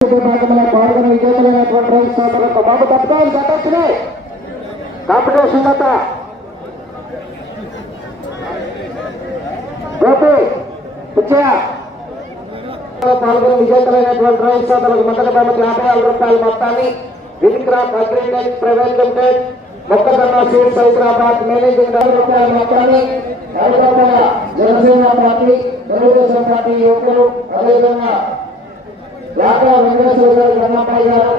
పాల్గొని విజేతలైనటువంటి రైతు సోదరులకు బాబు తప్పుకోవాలి దట్టొచ్చినాయి కాంపిటీషన్ దత్త గోపి పిచ్చయ్య పాల్గొని విజేతలైనటువంటి రైతు సోదరులకు మొదటి బహుమతి యాభై వేల రూపాయల మొత్తాన్ని వినిక్రాఫ్ట్ అగ్రిటెక్ ప్రైవేట్ లిమిటెడ్ మొక్కజొన్న సీడ్స్ హైదరాబాద్ మేనేజింగ్ డైరెక్టర్ రూపాయల మొత్తాన్ని హైదరాబాద్ జనసేన పార్టీ తెలుగుదేశం పార్టీ యువకులు అదేవిధంగా యాదవ వెంకటేశ్వర గారు గన్నమ్మాయి గారు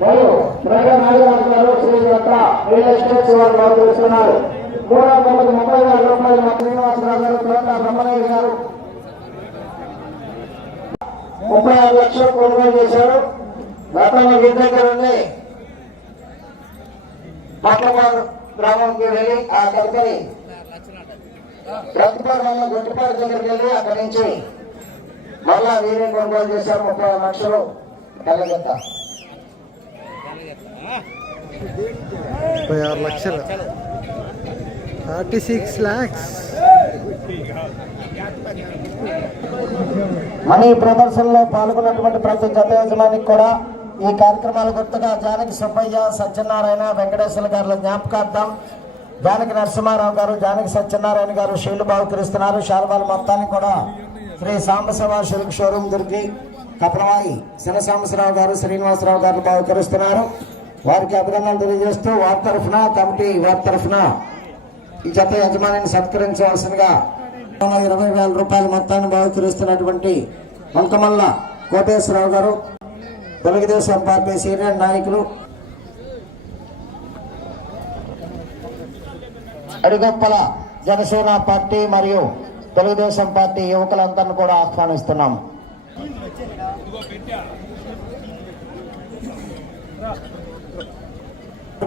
మరియు ప్రజా నాగరాజు గారు శ్రీదత్త రియల్ ఎస్టేట్ వారు బాగు తెలుస్తున్నారు మూడు వందల ముప్పై వేల రూపాయలు మా శ్రీనివాసరావు గారు తోట బ్రహ్మణయ్య గారు ముప్పై ఆరు లక్షలు కొనుగోలు చేశారు. గతంలో వీరి దగ్గర ఉంది పట్లపాడు గ్రామంకి వెళ్ళి ఆ కనుకని ప్రతిపాడు వల్ల గొట్టిపాడు దగ్గరికి వెళ్ళి అక్కడి నుంచి మళ్ళా వీరే కొనుగోలు చేశారు ముప్పై లక్షలు. కలగత్త. ముప్పై ఆరు లక్షలు. థర్టీ సిక్స్ ల్యాక్స్ మనీ ప్రదర్శనలో పాల్గొన్నటువంటి ప్రతి జత యజమానికి కూడా ఈ కార్యక్రమాల గుర్తుగా జానకి సుబ్బయ్య సత్యనారాయణ వెంకటేశ్వర గారుల జ్ఞాపకార్థం జానకి నరసింహారావు గారు జానకి సత్యనారాయణ గారు షీల్డ్ బాగుకరిస్తున్నారు శాల్వాల మొత్తాన్ని కూడా శ్రీ సాంబశివ సిల్క్ షోరూమ్ దుర్గి కపరవాయి శన సాంబసరావు గారు శ్రీనివాసరావు గారు బాగుకరిస్తున్నారు వారికి అభినందనలు తెలియజేస్తూ వారి తరఫున కమిటీ వారి తరఫున ఈ జత యజమానిని సత్కరించవలసిందిగా ఇరవై వేల రూపాయల మొత్తాన్ని బహుకరిస్తున్నటువంటి వంకమల్ల కోటేశ్వరరావు గారు తెలుగుదేశం పార్టీ సీనియర్ నాయకులు. అడిగొప్పల జనసేన పార్టీ మరియు తెలుగుదేశం పార్టీ యువకులందరినీ కూడా ఆహ్వానిస్తున్నాం.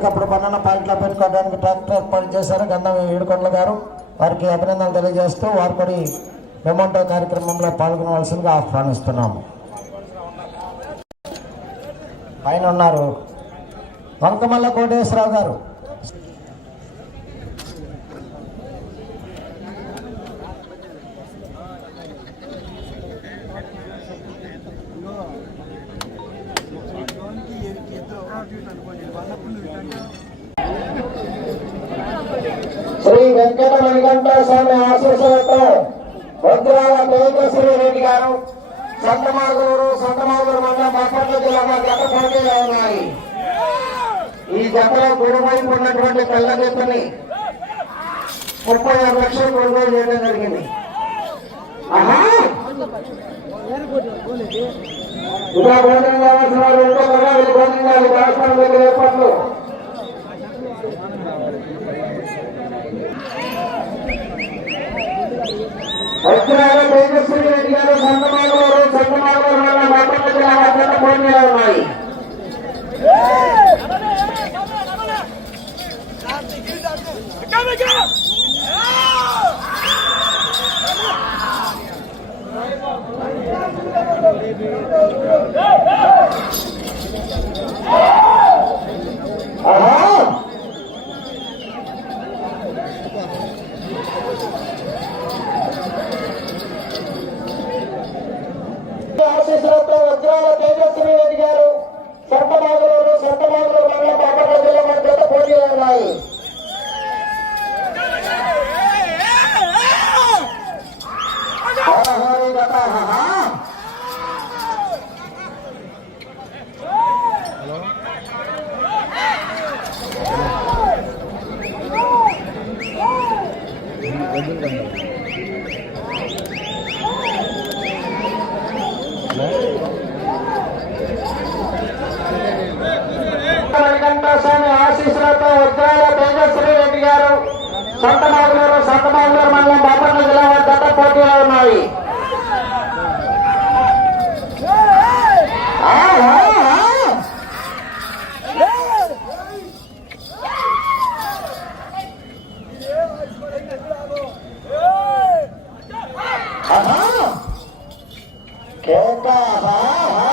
అప్పుడు పన్నెండు పాయింట్ల పెట్టుకోవడానికి ట్రాక్టర్ ఏర్పాటు చేశారు గంధం ఏడుకొండల గారు. వారికి అభినందనలు తెలియజేస్తూ వారు కూడా మెమోటో మెమోంటో కార్యక్రమంలో పాల్గొనవలసిందిగా ఆహ్వానిస్తున్నాము ఆయన ఉన్నారు. వంకమల్ల కోటేశ్వరరావు గారు శ్రీ వెంకట మణికంఠ స్వామి ఆశీస్సులతో వజ్రాల తేజశ్రీ రెడ్డి గారు సంతమాగూరు సంతమాగూరు మండలం బాపట్ల జిల్లా జత పోటీలో ఉన్నాయి? ఈ జతలో గురువైపు ఉన్నటువంటి తెల్ల జతని ముప్పై ఆరు లక్షలు కొనుగోలు చేయడం జరిగింది. ఆహా! ఇంకా భోజనం కావాల్సిన వాళ్ళు ఉంటే కూడా వీళ్ళు భోజనం కావాలి దేవస్థానం దగ్గర ఏర్పాట్లు వజ్రాల తేజస్వి రెడ్డి గారు సంతమాగవారు సంతమాగవారు మండలం బాపట్ల జిల్లా జత పోటీలో ఉన్నాయి again! Qué papá,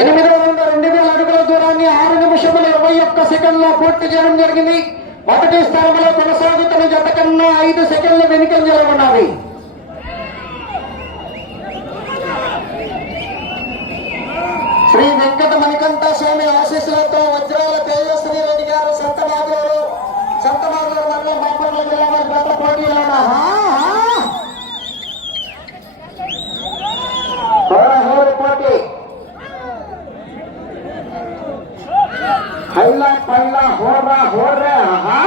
ఎనిమిది వందల రెండు వేల అడుగుల దూరాన్ని ఆరు నిమిషముల ఇరవై ఒక్క సెకండ్లో పూర్తి చేయడం జరిగింది. మొదటి స్థానంలో కొనసాగుతున్న జత కన్నా ఐదు సెకండ్లు వెనుక ఉన్నవి. శ్రీ వెంకట మణికంఠ స్వామి ఆశీస్సులతో వజ్రాల తేజస్వి రెడ్డి గారు సంతమాగులూరు సంతమాగులూరు మండలం బాపట్ల జిల్లా వారి పోటీలో பல்லா போடுறா போடுற ஆஹா.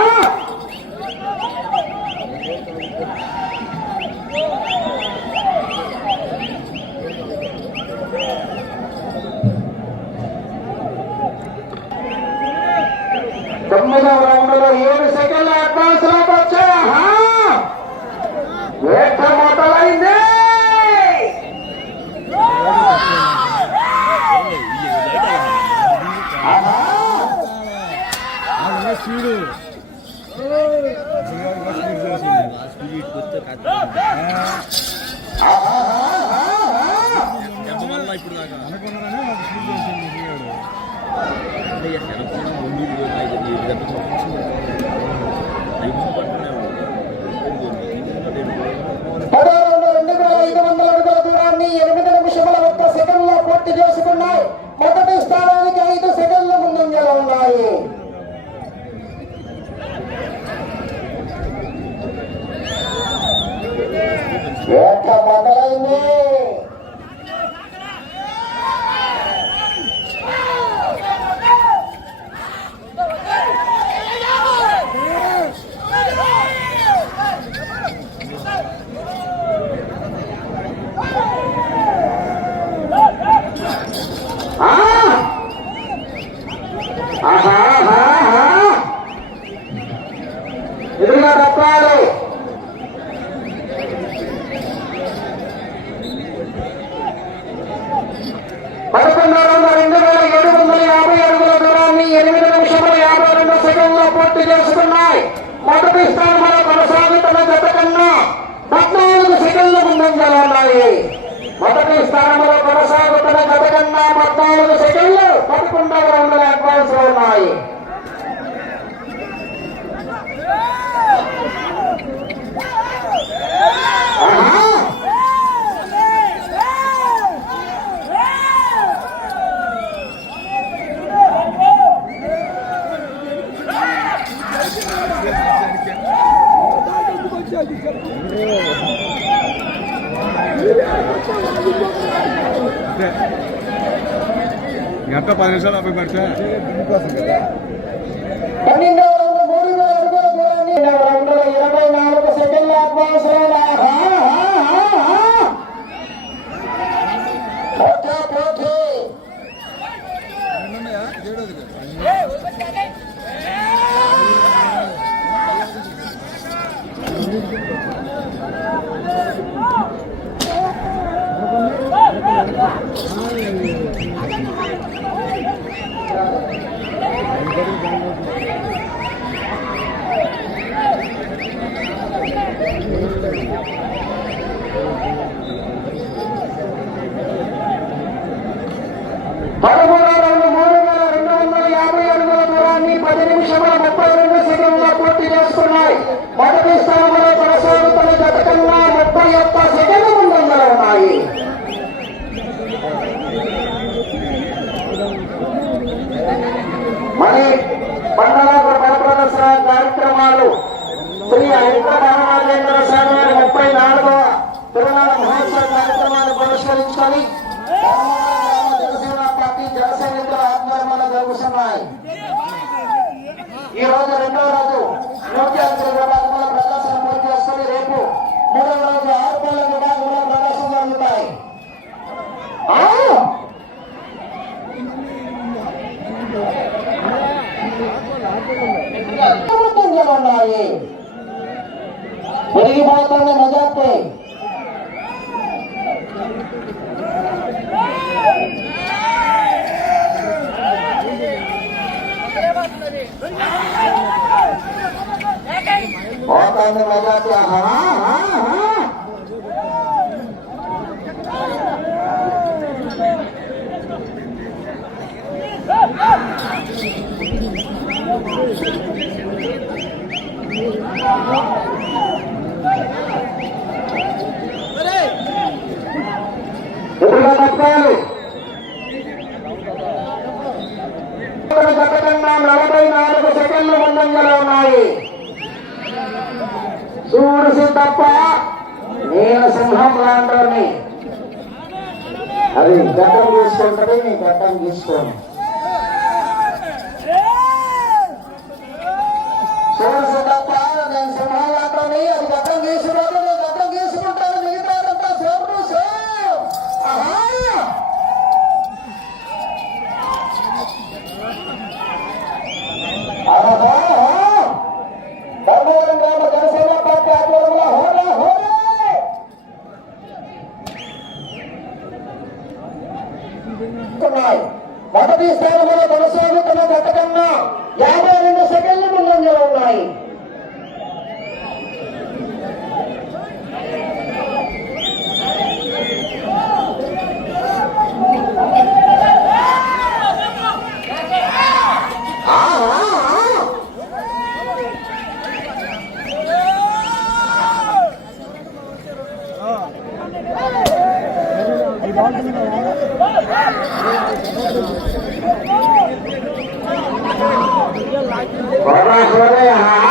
ఉన్నాయి పెరిగిపోతున్న మెజార్టీ పోతుంది మెజార్టీ Thank you. ఎదురుగా నలభై నాలుగు సెకండ్లు ముందంగా ఉన్నాయి. చూడు సిద్ధప్ప నేను సింహం లాంటి అది గడ్డం తీసుకుంటుంది నీ గడ్డం తీసుకోను আমরা সবাই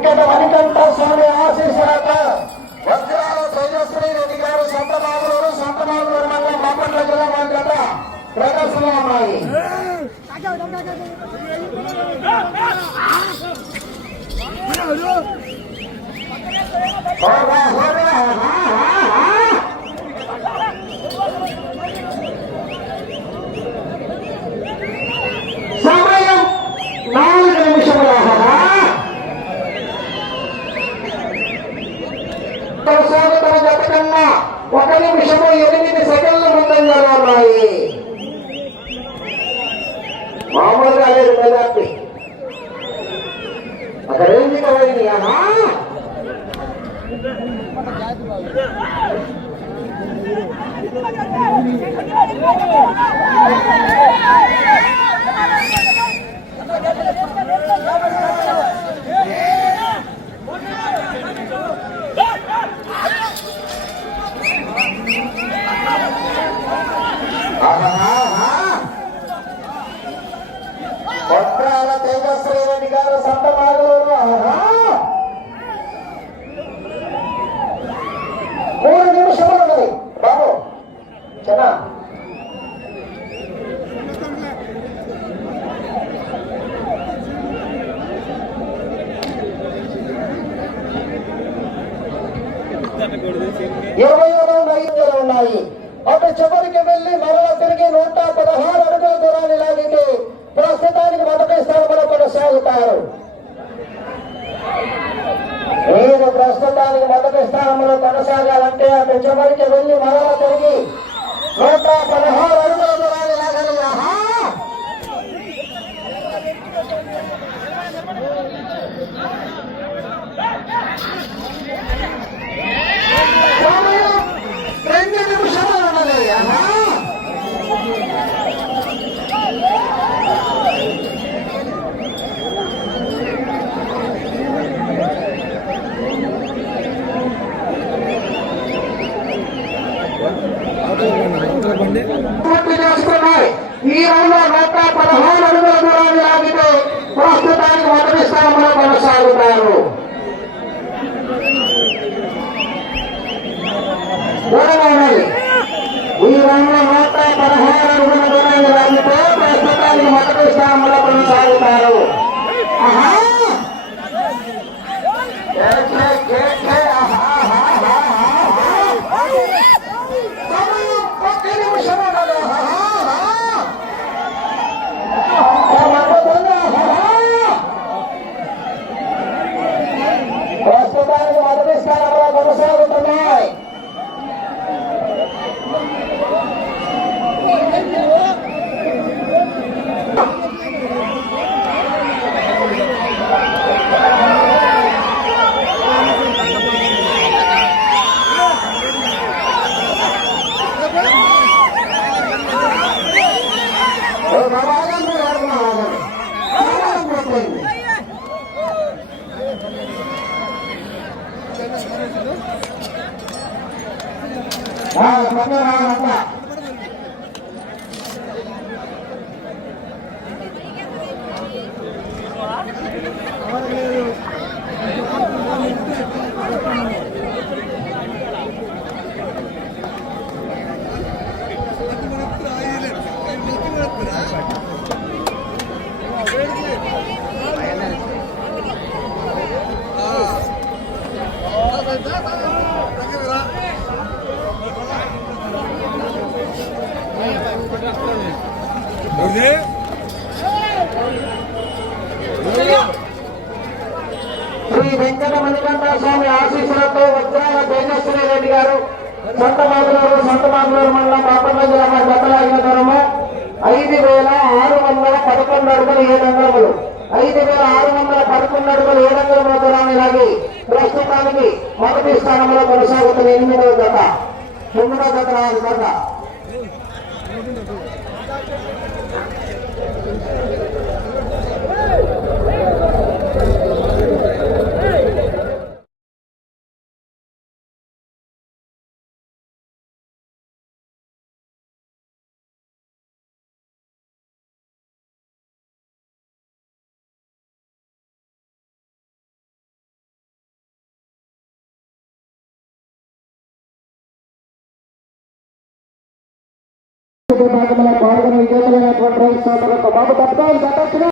ಮುಖ್ಯದ ವನಿತಾ మామూలుగా లేదు మేధాపి ఒక రేంజ్ కలైంది అన్నా మన సొంత మాగలోను మూడు నిమిషములు ఉన్నది. బాబు చిన్న తీరంలో నూట పదహారు అడుగుల దూరాన్ని ఆగితే ప్రస్తుతానికి మొదటి స్థానంలో కొనసాగుతారు. ¡Vamos, vamos, vamos! కొనసాగి ప్రస్తుతానికి మొదటి స్థానంలో కొనసాగుతున్న ఎనిమిదవ జత. తొమ్మిదవ జత నాలుగు జత. విభాగంలో పాల్గొని విజేతలైనటువంటి సోదరులకు బాబు తప్ప